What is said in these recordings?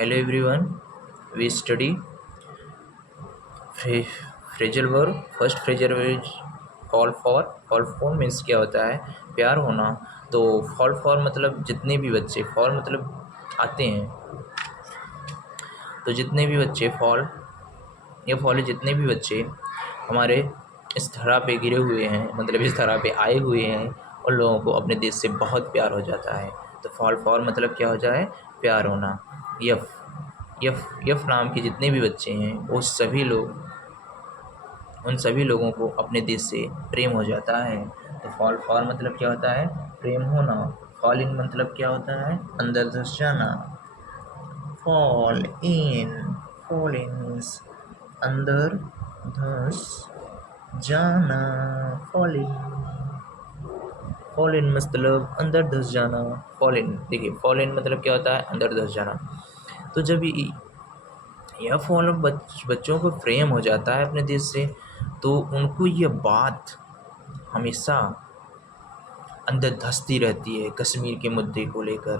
Hello everyone, we study phrasal verb. First phrasal verb fall for. Fall for means क्या होता है, प्यार होना. तो फॉल फॉर मतलब जितने भी बच्चे, फॉल मतलब आते हैं, तो जितने भी बच्चे फॉल या फॉल जितने भी बच्चे हमारे इस धरा पे गिरे हुए हैं, मतलब इस धरा पे आए हुए हैं, उन लोगों को अपने देश से बहुत प्यार हो जाता है. तो फॉल फॉर मतलब क्या हो जाए, प्यार होना. यफ यफ यफ नाम के जितने भी बच्चे हैं वो सभी लोग, उन सभी लोगों को अपने देश से प्रेम हो जाता है. तो फॉल फॉर मतलब क्या होता है, प्रेम होना. फॉल इन मतलब क्या होता है, अंदर धस जाना. Fall in, fall in means अंदर धस जाना. फॉल इन, फॉल इन मतलब अंदर धस जाना. फॉल इन, देखिए फॉल इन मतलब क्या होता है, अंदर धस जाना. तो जब यह फॉल बच्चों को प्रेम हो जाता है अपने देश से, तो उनको ये बात हमेशा अंदर धंसती रहती है कश्मीर के मुद्दे को लेकर,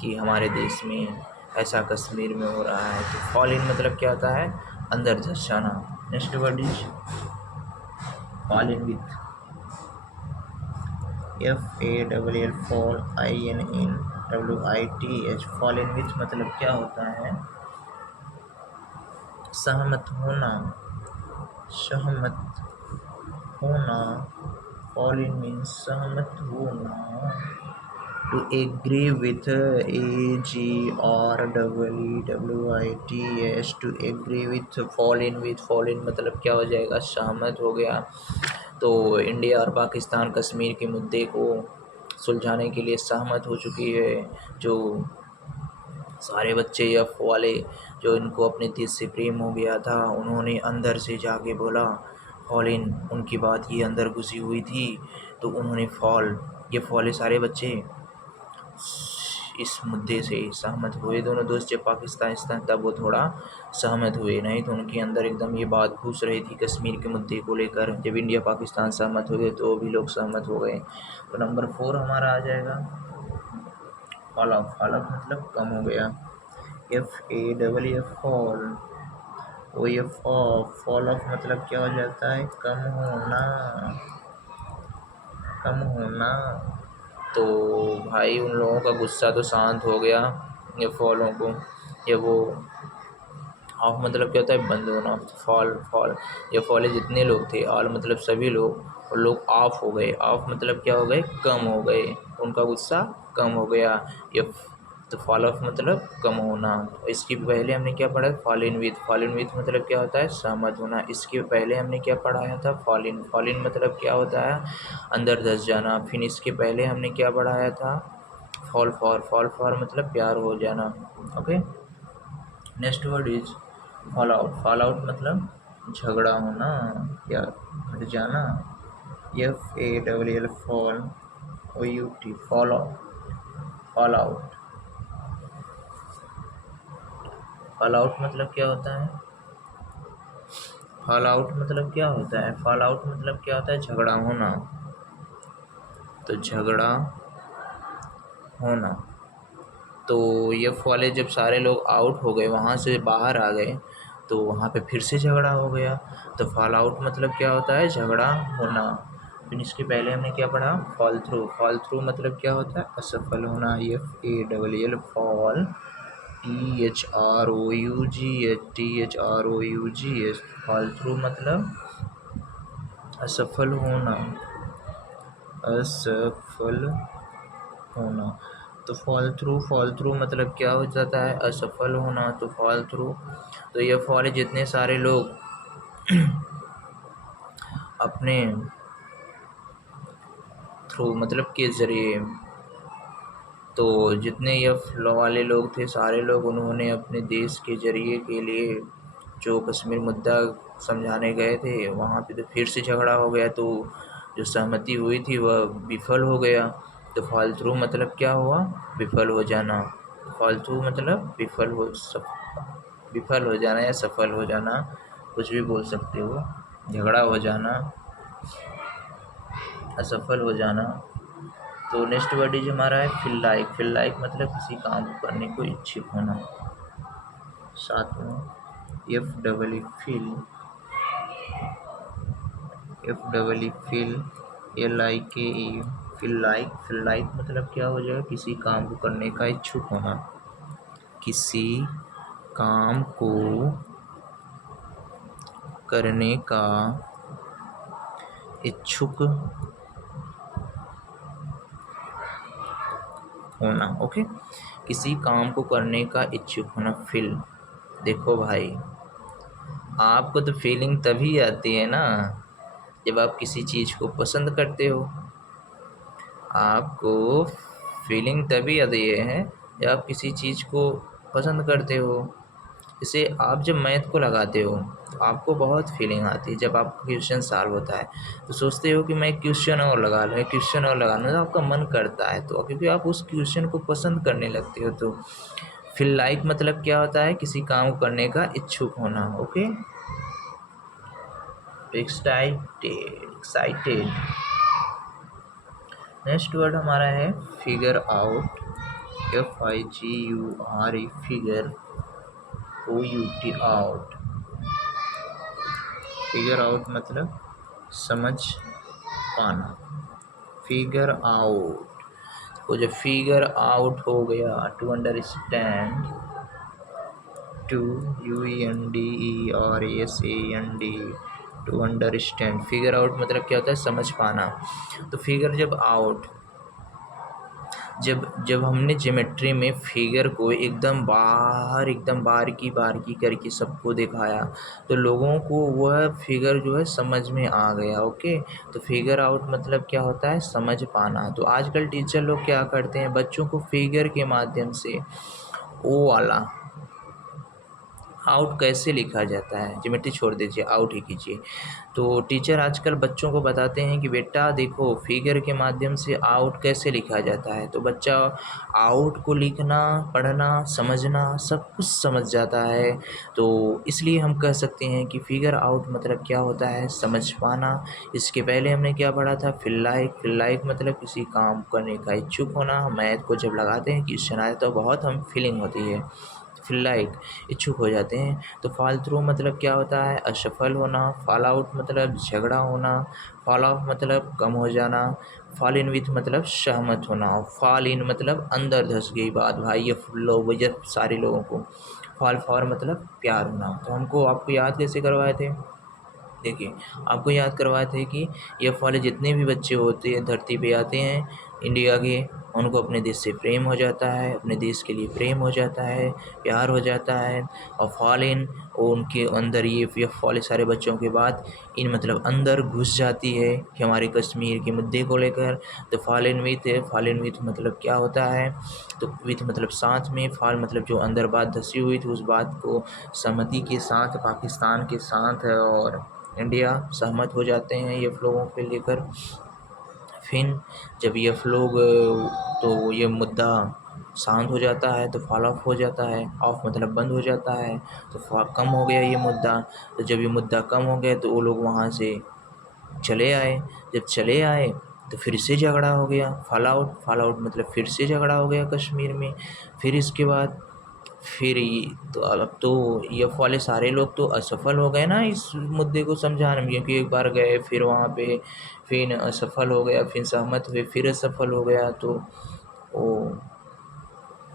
कि हमारे देश में ऐसा कश्मीर में हो रहा है. तो फॉल इन मतलब क्या होता है, अंदर धंस जाना. Next word is fall in with. FALL fall, INNWITH. Fall in with मतलब क्या होता है, सहमत होना. सहमत होना. फॉल इन मीन्स सहमत होना. To agree with, AGREEWITH. To agree with, fall in with. Fall in मतलब क्या हो जाएगा, सहमत हो गया. तो इंडिया और पाकिस्तान कश्मीर के मुद्दे को सुलझाने के लिए सहमत हो चुकी है. जो सारे बच्चे या वाले जो इनको अपने देश से प्रेम हो गया था, उन्होंने अंदर से जाके बोला फॉल इन. उनकी बात ये अंदर घुसी हुई थी, तो उन्होंने ये फॉल सारे बच्चे इस मुद्दे से सहमत हुए. दोनों दोस्त जब पाकिस्तान तब वो थोड़ा सहमत हुए, नहीं तो उनके अंदर एकदम ये बात घुस रही थी कश्मीर के मुद्दे को लेकर. जब इंडिया पाकिस्तान सहमत हो गए तो वो भी लोग सहमत हो गए. तो नंबर 4 हमारा आ जाएगा फॉल ऑफ. फॉल ऑफ मतलब कम हो गया. FALL fall. फॉल ऑफ मतलब क्या हो जाता है, कम होना. कम होना. तो भाई उन लोगों का गुस्सा तो शांत हो गया ये फॉलों को. ये वो ऑफ मतलब क्या होता है, बंद होना. फॉल फॉल, ये फॉले जितने लोग थे, ऑल मतलब सभी लोग, और लोग ऑफ हो गए. ऑफ मतलब क्या हो गए, कम हो गए, उनका गुस्सा कम हो गया. ये तो फॉल ऑफ मतलब कम होना. इसके पहले हमने क्या पढ़ा, fall in with. Fall in with मतलब क्या होता है, सहमत होना. इसके पहले हमने क्या पढ़ाया था, फॉल इन. फॉल इन मतलब क्या होता है, अंदर धस जाना. फिर इसके पहले हमने क्या पढ़ाया था, फॉल फॉर. फॉल फॉर मतलब प्यार हो जाना. Okay. Next word is fall out. Fall out मतलब झगड़ा होना या हट जाना. FALL fall, OUT fall out. Fall out. Fall out मतलब क्या होता है, फॉल आउट मतलब क्या होता है, फॉल आउट मतलब क्या होता है, झगड़ा होना. तो झगड़ा होना. तो ये वाले जब सारे लोग आउट हो गए, वहाँ से बाहर आ गए, तो वहाँ पे फिर से झगड़ा हो गया. तो फॉल आउट मतलब क्या होता है, झगड़ा होना. फिर इसके पहले हमने क्या पढ़ा, फॉल थ्रू. फॉल थ्रू मतलब क्या होता है, असफल होना. FALL fall, THROUGH. Fall through मतलब असफल होना. असफल होना. तो फॉल थ्रू मतलब क्या हो जाता है, असफल होना. तो फॉल थ्रू, तो ये फॉल जितने सारे लोग अपने थ्रू मतलब के ज़रिए, तो जितने ये फ्लो वाले लोग थे सारे लोग, उन्होंने अपने देश के ज़रिए के लिए जो कश्मीर मुद्दा समझाने गए थे, वहाँ पे तो फिर से झगड़ा हो गया. तो जो सहमति हुई थी वह विफल हो गया. तो फॉल थ्रू मतलब क्या हुआ, विफल हो जाना. फॉल थ्रू मतलब विफल हो जाना या सफल हो जाना, कुछ भी बोल सकते हो. झगड़ा हो जाना, असफल हो जाना. तो नेक्स्ट वर्ड इज हमारा है फिल लाइक. फिल लाइक मतलब किसी काम को करने को इच्छुक होना. सातवां F double E feel, F double E feel, L I K E feel like, feel like मतलब क्या हो जाएगा, किसी काम को करने का इच्छुक होना, किसी काम को करने का इच्छुक होना। ओके, किसी काम को करने का इच्छुक होना। फील, देखो भाई आपको तो फीलिंग तभी आती है ना जब आप किसी चीज़ को पसंद करते हो। आपको फीलिंग तभी आती है जब आप किसी चीज़ को पसंद करते हो। जैसे आप जब मैथ को लगाते हो तो आपको बहुत फीलिंग आती है। जब आपका क्वेश्चन सॉल्व होता है तो सोचते हो कि मैं एक क्वेश्चन और लगा लूँ, एक क्वेश्चन और लगा लूँ, तो आपका मन करता है, तो क्योंकि आप उस क्वेश्चन को पसंद करने लगते हो। तो फील लाइक मतलब क्या होता है, किसी काम को करने का इच्छुक होना। Okay, excited, excited. Next word हमारा है figure out, FIGURE, figure, OUT, out. Figure out मतलब समझ पाना। फिगर आउट, तो जब फिगर आउट हो गया, to understand, to UENDERASAND, to understand. Figure out मतलब क्या होता है, समझ पाना। तो फिगर जब आउट, जब जब हमने ज्योमेट्री में फिगर को एकदम बाहर, एकदम बारीकी बारीकी करके सबको दिखाया तो लोगों को वह फिगर जो है समझ में आ गया। ओके, तो फिगर आउट मतलब क्या होता है, समझ पाना। तो आजकल टीचर लोग क्या करते हैं, बच्चों को फिगर के माध्यम से ओ वाला आउट कैसे लिखा जाता है, ज्योमेट्री छोड़ दीजिए, आउट ही कीजिए। तो टीचर आजकल बच्चों को बताते हैं कि बेटा देखो फिगर के माध्यम से आउट कैसे लिखा जाता है। तो बच्चा आउट को लिखना, पढ़ना, समझना सब कुछ समझ जाता है। तो इसलिए हम कह सकते हैं कि फिगर आउट मतलब क्या होता है, समझ पाना। इसके पहले हमने क्या पढ़ा था, फील लाइक, फील लाइक मतलब किसी काम करने का इच्छुक होना। मैथ को जब लगाते हैं क्वेश्चन आए तो बहुत हम फीलिंग होती है, फील लाइक, इच्छुक हो जाते हैं। तो फॉल थ्रू मतलब क्या होता है, असफल होना। फॉल आउट मतलब झगड़ा होना। फॉल ऑफ मतलब कम हो जाना। फॉल इन विथ मतलब सहमत होना। फॉल इन मतलब अंदर धंस गई बात भाई, ये लोग, ये सारे लोगों को। फॉल फॉर मतलब प्यार होना। तो हमको आपको याद कैसे करवाए थे, देखिए आपको याद करवाए थे कि एफ वाले जितने भी बच्चे होते हैं धरती पे आते हैं इंडिया के, उनको अपने देश से प्रेम हो जाता है, अपने देश के लिए प्रेम हो जाता है, प्यार हो जाता है। और फॉल इन, उनके अंदर ये एफ वाले सारे बच्चों के बाद इन मतलब अंदर घुस जाती है कि हमारे कश्मीर के मुद्दे को लेकर। तो फॉल इन विथ है, फॉल इन विथ मतलब क्या होता है, तो विथ मतलब साथ में, फॉल मतलब जो अंदर बात धसी हुई थी उस बात को सहमति के साथ पाकिस्तान के साथ है और इंडिया सहमत हो जाते हैं ये लोगों को लेकर। फिर जब ये लोग, तो ये मुद्दा शांत हो जाता है तो फॉल ऑफ हो जाता है। ऑफ मतलब बंद हो जाता है, तो कम हो गया ये मुद्दा। तो जब ये मुद्दा कम हो गया तो वो लोग वहाँ से चले आए। जब चले आए तो फिर से झगड़ा हो गया, फॉल आउट, फॉल आउट मतलब फिर से झगड़ा हो गया कश्मीर में। फिर इसके बाद फिर तो अब तो ये वाले सारे लोग तो असफल हो गए ना इस मुद्दे को समझाने में, क्योंकि एक बार गए फिर वहाँ पे फिर असफल हो गया, फिर सहमत हुए, फिर असफल हो गया। तो वो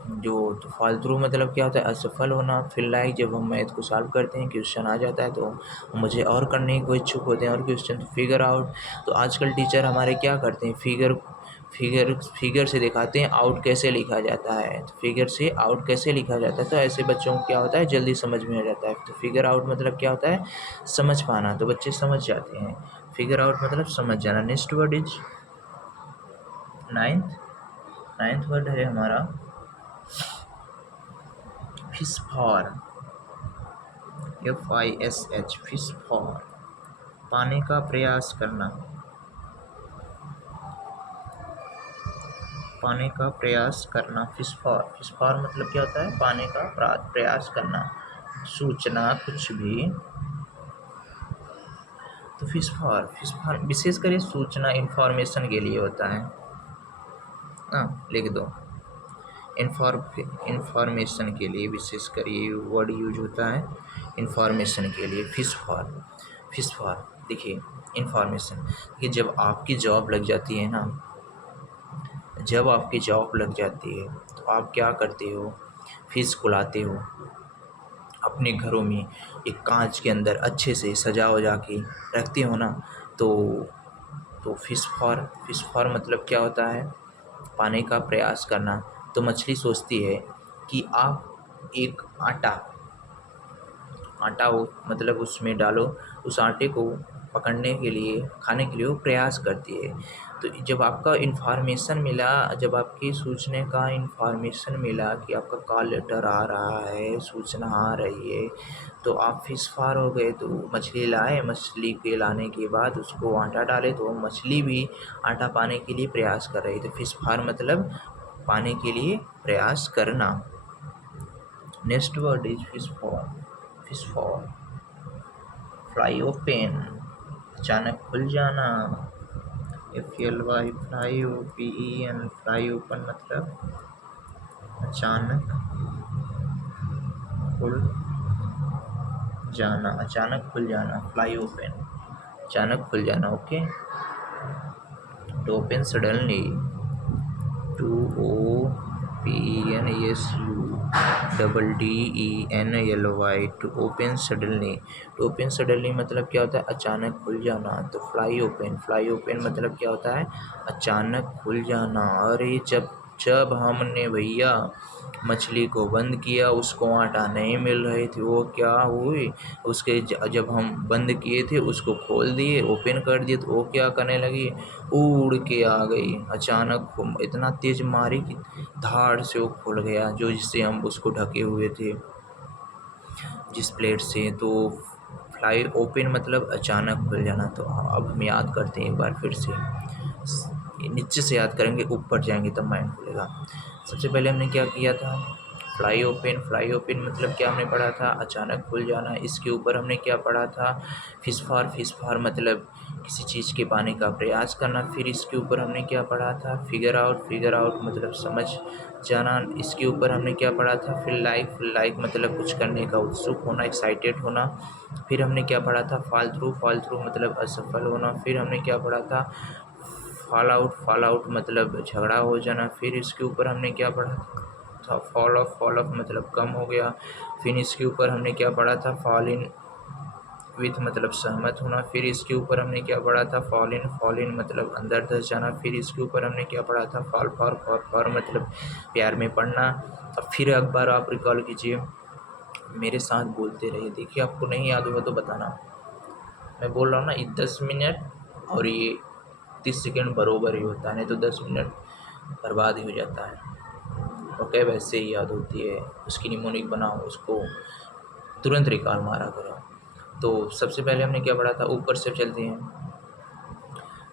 जो तो फालतू मतलब क्या होता है, असफल होना। फिर लाइक जब हम मैथ को सॉल्व करते हैं क्वेश्चन आ जाता है तो मुझे और करने को इच्छुक होते हैं और क्वेश्चन, तो फिगर आउट। तो आजकल टीचर हमारे क्या करते हैं, फिगर से दिखाते हैं आउट कैसे लिखा जाता है। तो फिगर से आउट कैसे लिखा जाता है, तो ऐसे बच्चों को क्या होता है, जल्दी समझ में आ जाता है। तो फिगर आउट मतलब क्या होता है, समझ पाना। तो बच्चे समझ जाते हैं, फिगर आउट मतलब समझ जाना। Next word is ninth word है हमारा fish for, FISH, fish for, पाने का प्रयास करना, पाने का प्रयास करना। फिश फॉर मतलब क्या होता है, पाने का प्रयास करना, सूचना कुछ भी। तो फिश फॉर विशेषकर ये सूचना इंफॉर्मेशन के लिए होता है। हाँ लिख दो, इंफॉर्मेशन के लिए विशेषकर ये वर्ड यूज होता है इंफॉर्मेशन के लिए। फिश फॉर देखिए इंफॉर्मेशन, कि जब आपकी जॉब लग जाती है ना, जब आपकी जॉब लग जाती है तो आप क्या करते हो, फिश को लाते हो अपने घरों में, एक कांच के अंदर अच्छे से सजा वजा के रखते हो ना। तो फिश फॉर मतलब क्या होता है, पाने का प्रयास करना। तो मछली सोचती है कि आप एक आटा हो मतलब उसमें डालो, उस आटे को पकड़ने के लिए, खाने के लिए वो प्रयास करती है। तो जब आपका इन्फॉर्मेशन मिला, जब आपकी सूचने का इन्फॉर्मेशन मिला कि आपका कॉल लेटर आ रहा है, सूचना आ रही है, तो आप फिश फार हो गए। तो मछली लाए, मछली के लाने के बाद उसको आटा डाले, तो मछली भी आटा पाने के लिए प्रयास कर रही थी। फिश फार मतलब पाने के लिए प्रयास करना। Next word is fish for fly open, अचानक खुल जाना। FLY fly OPEN fly open मतलब अचानक खुल जाना, अचानक खुल जाना। फ्लाई ओपन अचानक खुल जाना। Okay, to open suddenly, TOPENSUDDENLY to open suddenly. To open suddenly मतलब क्या होता है, अचानक खुल जाना। तो फ्लाई ओपन मतलब क्या होता है, अचानक खुल जाना। अरे जब हमने भैया मछली को बंद किया, उसको आटा नहीं मिल रहे थे, वो क्या हुई, उसके जब हम बंद किए थे उसको खोल दिए, ओपन कर दिए, तो वो क्या करने लगी, उड़ के आ गई। अचानक इतना तेज मारी कि धाड़ से वो खुल गया, जो जिससे हम उसको ढके हुए थे जिस प्लेट से। तो फ्लाई ओपन मतलब अचानक खुल जाना। तो अब हम याद करते हैं एक बार फिर से, नीचे से याद करेंगे, ऊपर जाएंगे तब माइंड खुलेगा। सबसे पहले हमने क्या किया था, फ्लाई ओपन मतलब क्या हमने पढ़ा था, अचानक खुल जाना। इसके ऊपर हमने क्या पढ़ा था, फिश फार मतलब किसी चीज़ के पाने का प्रयास करना। फिर इसके ऊपर हमने क्या पढ़ा था, फिगर आउट मतलब समझ जाना। इसके ऊपर हमने क्या पढ़ा था, फील लाइक मतलब कुछ करने का उत्सुक होना, एक्साइटेड होना। फिर हमने क्या पढ़ा था, फॉल थ्रू मतलब असफल होना। फिर हमने क्या पढ़ा था, फॉल आउट मतलब झगड़ा हो जाना। फिर इसके ऊपर हमने क्या पढ़ा था, फॉल ऑफ मतलब कम हो गया। फिर इसके ऊपर हमने क्या पढ़ा था, फॉल इन विथ मतलब सहमत होना। फिर इसके ऊपर हमने क्या पढ़ा था, फॉल इन मतलब अंदर धस जाना। फिर इसके ऊपर हमने क्या पढ़ा था, फॉल फॉर मतलब प्यार में पड़ना। अब फिर एक बार आप रिकॉल कीजिए, मेरे साथ बोलते रहिए। देखिए आपको नहीं याद होगा तो बताना, मैं बोल रहा हूँ ना, ये 10 मिनट और ये 30 सेकेंड बरोबर ही होता है, नहीं तो 10 मिनट बर्बाद ही हो जाता है। ओके, वैसे ही याद होती है, उसकी निमोनिक बनाओ, उसको तुरंत रिकॉल मारा करो। तो सबसे पहले हमने क्या पढ़ा था, ऊपर से चलते हैं।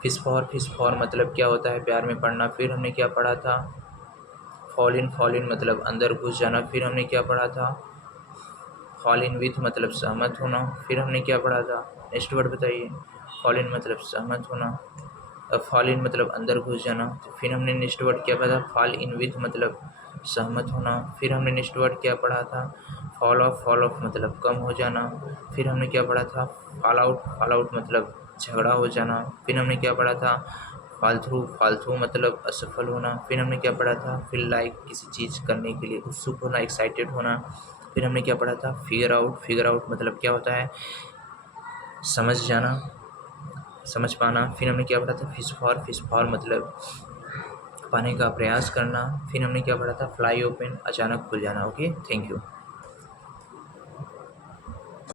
फिश फॉर मतलब क्या होता है, प्यार में पड़ना। फिर हमने क्या पढ़ा था, फॉल इन मतलब अंदर घुस जाना। फिर हमने क्या पढ़ा था, फॉल इन विथ मतलब सहमत होना। फिर हमने क्या पढ़ा था, नेक्स्ट वर्ड बताइए, फॉल इन मतलब सहमत होना। फॉल इन मतलब अंदर घुस जाना। तो फिर हमने नेक्स्ट वर्ड क्या पढ़ा था, फॉल इन विथ मतलब सहमत होना। फिर हमने नेक्स्ट वर्ड क्या पढ़ा था, फॉल ऑफ मतलब कम हो जाना। फिर हमने क्या पढ़ा था, फॉल आउट मतलब झगड़ा हो जाना। फिर हमने क्या पढ़ा था, फॉल थ्रू मतलब असफल होना। फिर हमने क्या पढ़ा था, फील लाइक किसी चीज़ करने के लिए उत्सुक होना, एक्साइटेड होना। फिर हमने क्या पढ़ा था, फिगर आउट मतलब क्या होता है, समझ जाना, समझ पाना। फिर हमने क्या पढ़ा था, फिश फॉर मतलब पाने का प्रयास करना। फिर हमने क्या पढ़ा था, फ्लाई ओपन अचानक खुल जाना। Okay, thank you.